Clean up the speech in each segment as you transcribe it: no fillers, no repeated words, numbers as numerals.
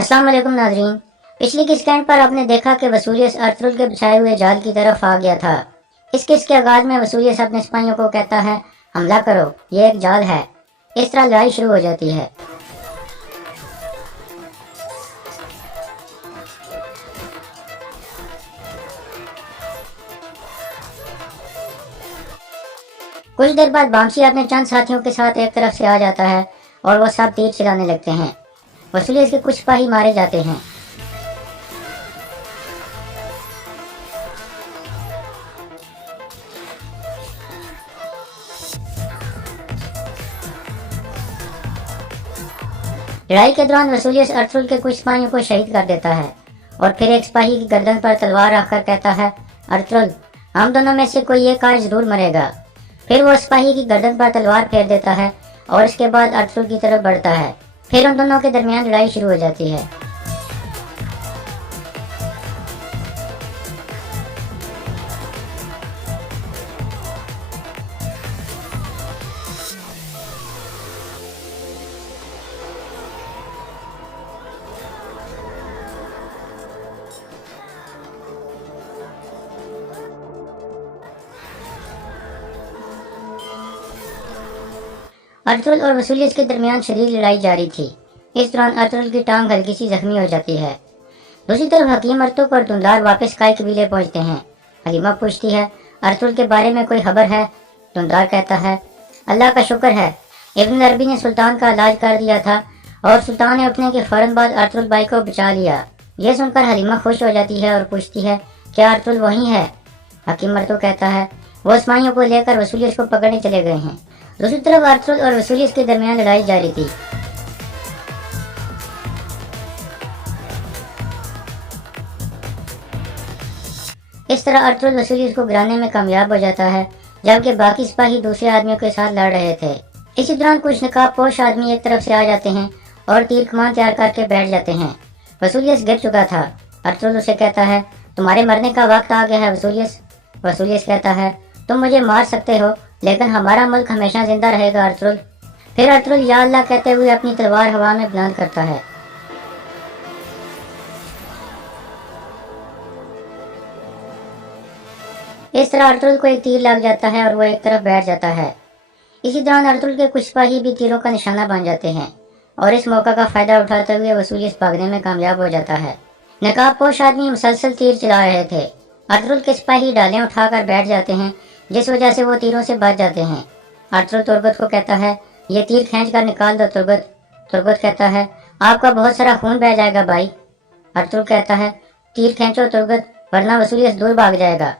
अस्सलाम वालेकुम नाजरीन। पिछली किस कैंट पर आपने देखा कि वसूलियस अर्तुगरुल के बिछाए हुए जाल की तरफ आ गया था। इस किस के आगाज में वसूलियस अपने सिपाहियों को कहता है, हमला करो, ये एक जाल है। इस तरह लड़ाई शुरू हो जाती है। कुछ देर बाद बामसी अपने चंद साथियों के साथ एक तरफ से आ जाता है और वो सब तीर चलाने लगते हैं। वसूलियस के कुछ सिपाही मारे जाते हैं। लड़ाई के दौरान वसूलियस अर्तुगरुल के कुछ सिपाहियों को शहीद कर देता है और फिर एक सिपाही की गर्दन पर तलवार रखकर कहता है, अर्तुगरुल, हम दोनों में से कोई एक आज जरूर मरेगा। फिर वो सिपाही की गर्दन पर तलवार फेर देता है और इसके बाद अर्तुगरुल की तरफ बढ़ता है। फिर उन दोनों के दरमियान लड़ाई शुरू हो जाती है। अर्तुगरुल और वसूलियस के दरमियान शदीद लड़ाई जारी थी। इस दौरान अर्तुगरुल की टांग हल्की सी जख्मी हो जाती है। दूसरी तरफ हकीम अर्तुग और धुंधलार वापस काई कबीले पहुंचते हैं। हलीमा पूछती है, अर्तुगरुल के बारे में कोई खबर है? धुंधलार कहता है, अल्लाह का शुक्र है, इब्न अरबी ने सुल्तान का इलाज कर दिया था और सुल्तान ने उठने के फौरन बाद अर्तुगरुल भाई को बचा लिया। यह सुनकर हलीमा खुश हो जाती है और पूछती है, क्या अर्तुगरुल वही है? हकीम अर्तुग कहता है, वो सिपाहियों को लेकर वसूलियस को पकड़ने चले गए हैं। दूसरी तरफ अर्तुगरुल और वसूलियस के दरमियान लड़ाई जारी थी। इस तरह अर्तुगरुल वसूलियस को गिराने में कामयाब हो जाता है, जबकि बाकी सिपाही दूसरे आदमियों के साथ लड़ रहे थे। इसी दौरान कुछ नकाबपोश आदमी एक तरफ से आ जाते हैं और तीर कमान तैयार करके बैठ जाते हैं। वसूलियस गिर चुका था। अर्तुगरुल उसे कहता है, तुम्हारे मरने का वक्त आ गया है वसूलियस। वसूलियस कहता है, तुम मुझे मार सकते हो लेकिन हमारा मुल्क हमेशा जिंदा रहेगा अर्तुगरुल। फिर अर्तुगरुल या अल्लाह कहते हुए अपनी तलवार हवा में बुलंद करता है। इस तरह अर्तुगरुल को एक तीर लग जाता है और वो एक तरफ बैठ जाता है। इसी दौरान अर्तुगरुल के कुछ सिपाही भी तीरों का निशाना बन जाते हैं और इस मौका का फायदा उठाते हुए वसूलियस भागने में कामयाब हो जाता है। नकाबपोश आदमी मुसलसल तीर चला रहे थे। अर्तुगरुल के सिपाही डालें उठाकर बैठ जाते हैं, जिस वजह से वो तीरों से बच जाते हैं। अर्तुगरुल तुर्गत को कहता है, ये तीर खींच कर निकाल दो तुर्गत। तुर्गत कहता है, आपका बहुत सारा खून बह जाएगा भाई। अर्तुगरुल कहता है, तीर खींचो तुर्गत, वरना वसूलियस दूर भाग जाएगा।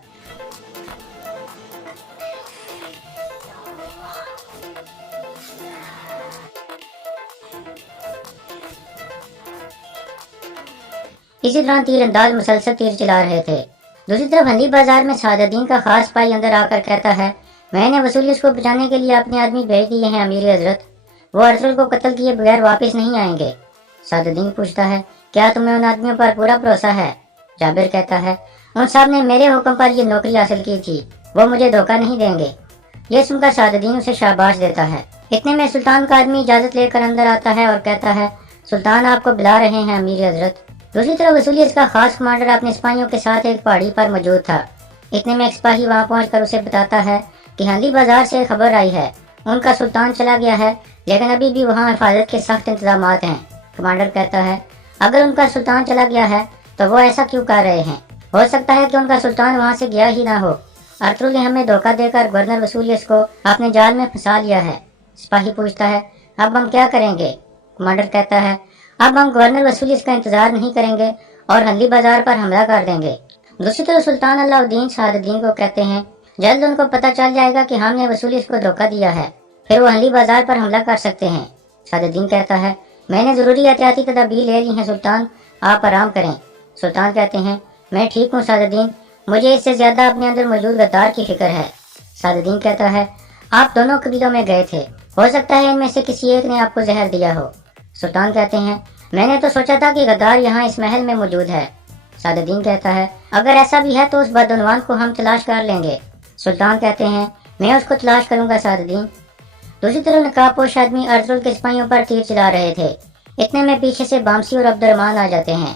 इसी दौरान तीर अंदाज मुसलसल तीर चला रहे थे। दूसरी तरफ हंदी बाजार में सादुद्दीन का खास सिपाही अंदर आकर कहता है, मैंने वसूलियस को बचाने के लिए अपने आदमी भेज दिए हैं अमीर हजरत, वो अर्तुगरुल को कत्ल किए बगैर वापस नहीं आएंगे। सादुद्दीन पूछता है, क्या तुम्हें उन आदमियों पर पूरा भरोसा है? जाबिर कहता है, उन सब ने मेरे हुक्म पर यह नौकरी हासिल की थी, वो मुझे धोखा नहीं देंगे। यह सुनकर सादुद्दीन उसे शाबाश देता है। इतने में सुल्तान का आदमी इजाजत लेकर अंदर आता है और कहता है, सुल्तान आपको बुला रहे हैं अमीर हजरत। दूसरी तरफ वसूलियस का खास कमांडर अपने सिपाहियों के साथ एक पहाड़ी पर मौजूद था। इतने में एक सिपाही वहां पहुंचकर उसे बताता है कि हंदी बाजार से खबर आई है, उनका सुल्तान चला गया है, लेकिन अभी भी वहां हिफाजत के सख्त इंतजाम हैं। कमांडर कहता है, अगर उनका सुल्तान चला गया है तो वो ऐसा क्यों कर रहे हैं? हो सकता है कि उनका सुल्तान वहाँ से गया ही ना हो। अर्तुगरुल ने हमें धोखा देकर गवर्नर वसूलियस को अपने जाल में फंसा लिया है। सिपाही पूछता है, अब हम क्या करेंगे? कमांडर कहता है, अब हम गवर्नर वसूलियस का इंतजार नहीं करेंगे और हंदी बाजार पर हमला कर देंगे। दूसरी तरफ सुल्तान अलाउद्दीन सादुद्दीन को कहते हैं, जल्द उनको पता चल जाएगा कि हमने वसूलियस को धोखा दिया है, फिर वो हंदी बाजार पर हमला कर सकते हैं। सादुद्दीन कहता है, मैंने जरूरी एहतियाती तदाबीर ले ली हैं सुल्तान, आप आराम करें। सुल्तान कहते हैं, मैं ठीक हूँ सादुद्दीन, मुझे इससे ज्यादा अपने अंदर मौजूद गद्दार की फिक्र है। सादुद्दीन कहता है, आप दोनों कबीलों में गए थे, हो सकता है इनमें से किसी एक ने आपको जहर दिया हो। सुल्तान कहते हैं, मैंने तो सोचा था कि गद्दार यहाँ इस महल में मौजूद है। सादुद्दीन कहता है, अगर ऐसा भी है तो उस बदउनवान को हम तलाश कर लेंगे। सुल्तान कहते हैं, मैं उसको तलाश करूंगा सादुद्दीन। दूसरी तरफ नकाबपोश आदमी अर्तुगरुल के सिपाहियों पर तीर चला रहे थे। इतने में पीछे से बामसी और अब्दुर्रहमान आ जाते हैं।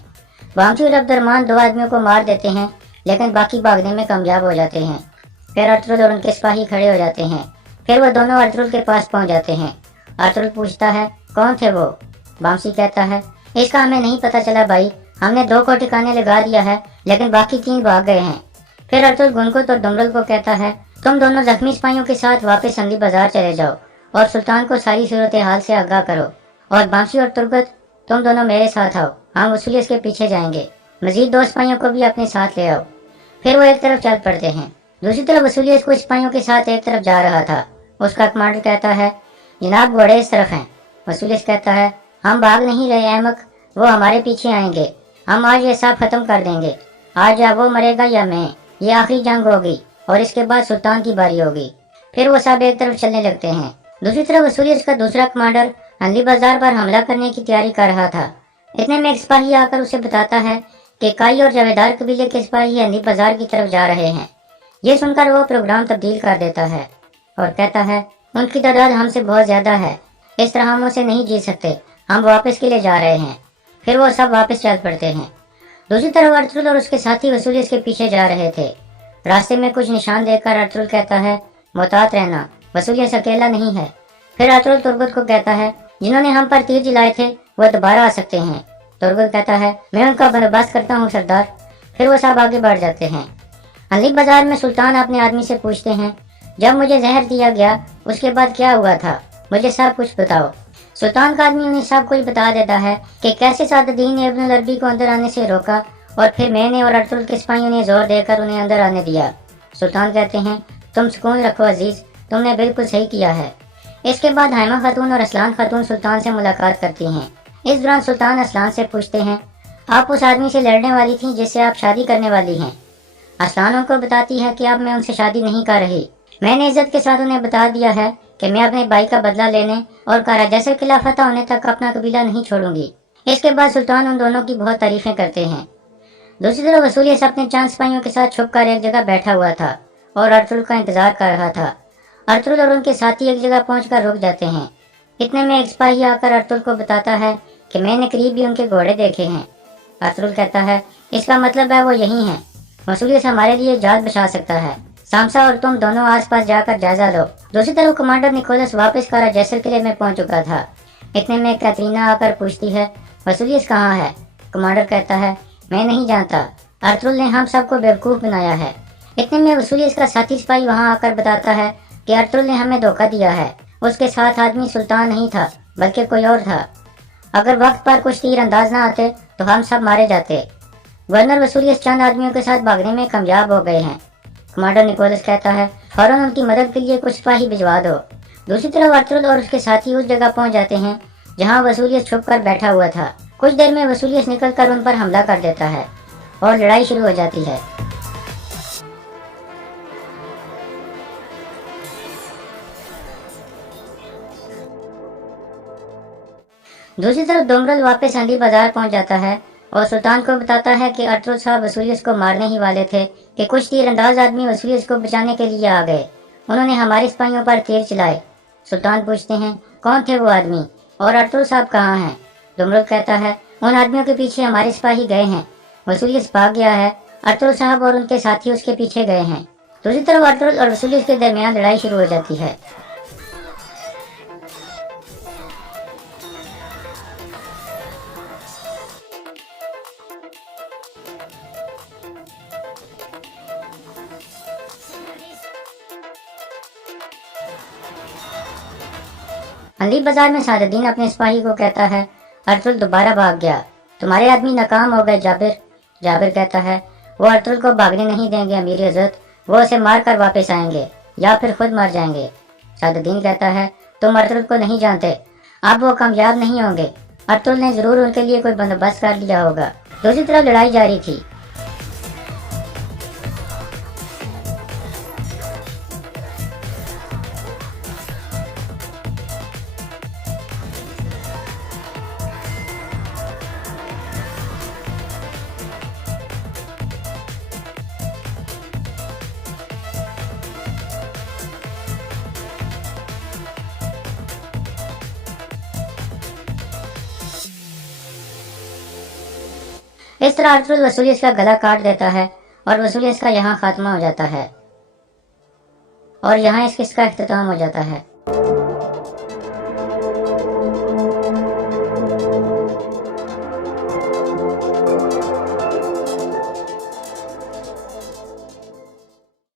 बामसी और अब्दुर्रहमान 2 आदमियों को मार देते हैं, लेकिन बाकी भागने में कामयाब हो जाते हैं। फिर अर्तुगरुल और उनके सिपाही खड़े हो जाते हैं। फिर वो दोनों अर्तुगरुल के पास पहुंच जाते हैं। अर्तुगरुल पूछता है, कौन थे वो? बामसी कहता है, इसका हमें नहीं पता चला भाई, हमने 2 को ठिकाने लगा दिया है, लेकिन बाकी 3 भाग गए हैं। फिर अर्तुगरुल गुनगुत और दुमरुल को कहता है, तुम दोनों जख्मी सिपाहियों के साथ वापस संदी बाजार चले जाओ और सुल्तान को सारी सूरत हाल से आगाह करो। और बामसी और तुर्गत, तुम दोनों मेरे साथ आओ, हम वसूलियत के पीछे जाएंगे। मजीद 2 सिपाहियों को भी अपने साथ ले आओ। फिर वो एक तरफ चल पड़ते हैं। दूसरी तरफ वसूलियत कुछ सिपाहियों के साथ एक तरफ जा रहा था। उसका कमांडर कहता है, जनाब घोड़े इस तरफ हैं। वसूलियत कहता है, हम भाग नहीं रहे अहमक, वो हमारे पीछे आएंगे। हम आज ये सब खत्म कर देंगे। आज या वो मरेगा या मैं। ये आखिरी जंग होगी और इसके बाद सुल्तान की बारी होगी। फिर वो सब एक तरफ चलने लगते हैं। दूसरी तरफ वसूलियत का दूसरा कमांडर हंदी बाजार पर हमला करने की तैयारी कर रहा था। इतने में एक सिपाही आकर उसे बताता है कि काई और जवेदार कबीले के सिपाही हंदी बाजार की तरफ जा रहे हैं। ये सुनकर वो प्रोग्राम तब्दील कर देता है और कहता है, उनकी तादाद हमसे बहुत ज्यादा है, इस तरह हम उसे नहीं जीत सकते, हम वापस के लिए जा रहे हैं। फिर वो सब वापस चल पड़ते हैं। दूसरी तरफ अर्तुगरुल और उसके साथी वसूलियत के पीछे जा रहे थे। रास्ते में कुछ निशान देखकर अर्तुगरुल कहता है, मोहतात रहना, वसूलियत अकेला नहीं है। फिर अर्तुगरुल तुर्गत को कहता है, जिन्होंने हम पर तीर चलाए थे वो दोबारा आ सकते हैं। तुर्गत कहता है, मैं उनका बंदोबस्त करता हूँ सरदार। फिर वो सब आगे बढ़ जाते हैं। हंदी बाजार में सुल्तान अपने आदमी से पूछते हैं, जब मुझे जहर दिया गया उसके बाद क्या हुआ था, मुझे सब कुछ बताओ। सुल्तान का आदमी उन्हें सब कुछ बता देता है कि कैसे सादुद्दीन ने इब्नुल अरबी को अंदर आने से रोका और फिर मैंने और अर्तुगरुल के सिपाहियों ने जोर देकर उन्हें अंदर आने दिया। सुल्तान कहते हैं, तुम सुकून रखो अजीज, तुमने बिल्कुल सही किया है। इसके बाद हाइमा खातून और असलान खातून सुल्तान से मुलाकात करती हैं। इस दौरान सुल्तान असलान से पूछते हैं, आप उस आदमी से लड़ने वाली थी जिससे आप शादी करने वाली हैं? असलान उनको बताती है कि अब मैं उनसे शादी नहीं कर रही। मैंने इज्जत के साथ उन्हें बता दिया है कि मैं अपने भाई का बदला लेने और कराजसर किला फतह होने तक अपना कबीला नहीं छोड़ूंगी। इसके बाद सुल्तान उन दोनों की बहुत तारीफें करते हैं। दूसरी तरफ वसूलियत अपने चांद सिपाहियों के साथ छुपकर एक जगह बैठा हुआ था और अर्तुगरुल का इंतजार कर रहा था। अर्तुगरुल और उनके साथी एक जगह पहुंचकर रुक जाते हैं। इतने में एक सिपाही आकर अर्तुगरुल को बताता है कि मैंने करीब ही उनके घोड़े देखे हैं। अर्तुगरुल कहता है, इसका मतलब है वो यही हैं। वसूलियत हमारे लिए जात बचा सकता है। सामसा और तुम दोनों आसपास जाकर जायजा लो। दूसरी तरफ कमांडर निकोलस वापस कराजसर किले में पहुंच चुका था। इतने में कैटरीना आकर पूछती है, वसूलियत कहाँ है? कमांडर कहता है, मैं नहीं जानता, अर्तुगरुल ने हम सबको बेवकूफ़ बनाया है। इतने में वसूलियत का साथी सिपाही वहाँ आकर बताता है कि अर्तुगरुल ने हमें धोखा दिया है। उसके साथ आदमी सुल्तान नहीं था बल्कि कोई और था। अगर वक्त पर कुछ तीर अंदाज न आते तो हम सब मारे जाते। गवर्नर वसूलियत चंद आदमियों के साथ भागने में कामयाब हो गए हैं। कमांडर निकोलस कहता है, फौरन उनकी मदद के लिए कुछ सिपाही भिजवा दो। दूसरी तरफ अर्तुगरुल और उसके साथी उस जगह पहुंच जाते हैं जहां वसूलियत छुप कर बैठा हुआ था। कुछ देर में वसूलियत निकल कर उन पर हमला कर देता है और लड़ाई शुरू हो जाती है। दूसरी तरफ दुमरुल वापस हंदी बाजार पहुंच जाता है और सुल्तान को बताता है कि अर्तुगरुल साहब वसूलियत को मारने ही वाले थे कि कुछ तीरंदाज आदमी वसूलियत को बचाने के लिए आ गए। उन्होंने हमारे सिपाहियों पर तीर चलाए। सुल्तान पूछते हैं, कौन थे वो आदमी और अर्तुगरुल साहब कहाँ हैं? दुमरुल कहता है, उन आदमियों के पीछे हमारे सिपाही गए हैं। वसूलियत भाग गया है। अर्तुगरुल साहब और उनके साथी उसके पीछे गए हैं। दूसरी तरफ अर्तुगरुल और वसूलियत के दरमियान लड़ाई शुरू हो जाती है। हंदी बाजार में सादुद्दीन अपने सिपाही को कहता है, अर्तुगरुल दोबारा भाग गया, तुम्हारे आदमी नाकाम हो गए जाबिर। जाबिर कहता है, वो अर्तुगरुल को भागने नहीं देंगे अमीर हजरत, वो उसे मार कर वापस आएंगे या फिर खुद मर जाएंगे। सादुद्दीन कहता है, तुम अर्तुगरुल को नहीं जानते, अब वो कामयाब नहीं होंगे। अर्तुगरुल ने जरूर उनके लिए कोई बंदोबस्त कर लिया होगा। दूसरी तरफ लड़ाई जारी थी। اس طرح ارطغرل وسولیس کا گلا کاٹ دیتا ہے اور وسولیس کا یہاں خاتمہ ہو جاتا ہے اور یہاں اس قصے کا اختتام ہو جاتا ہے۔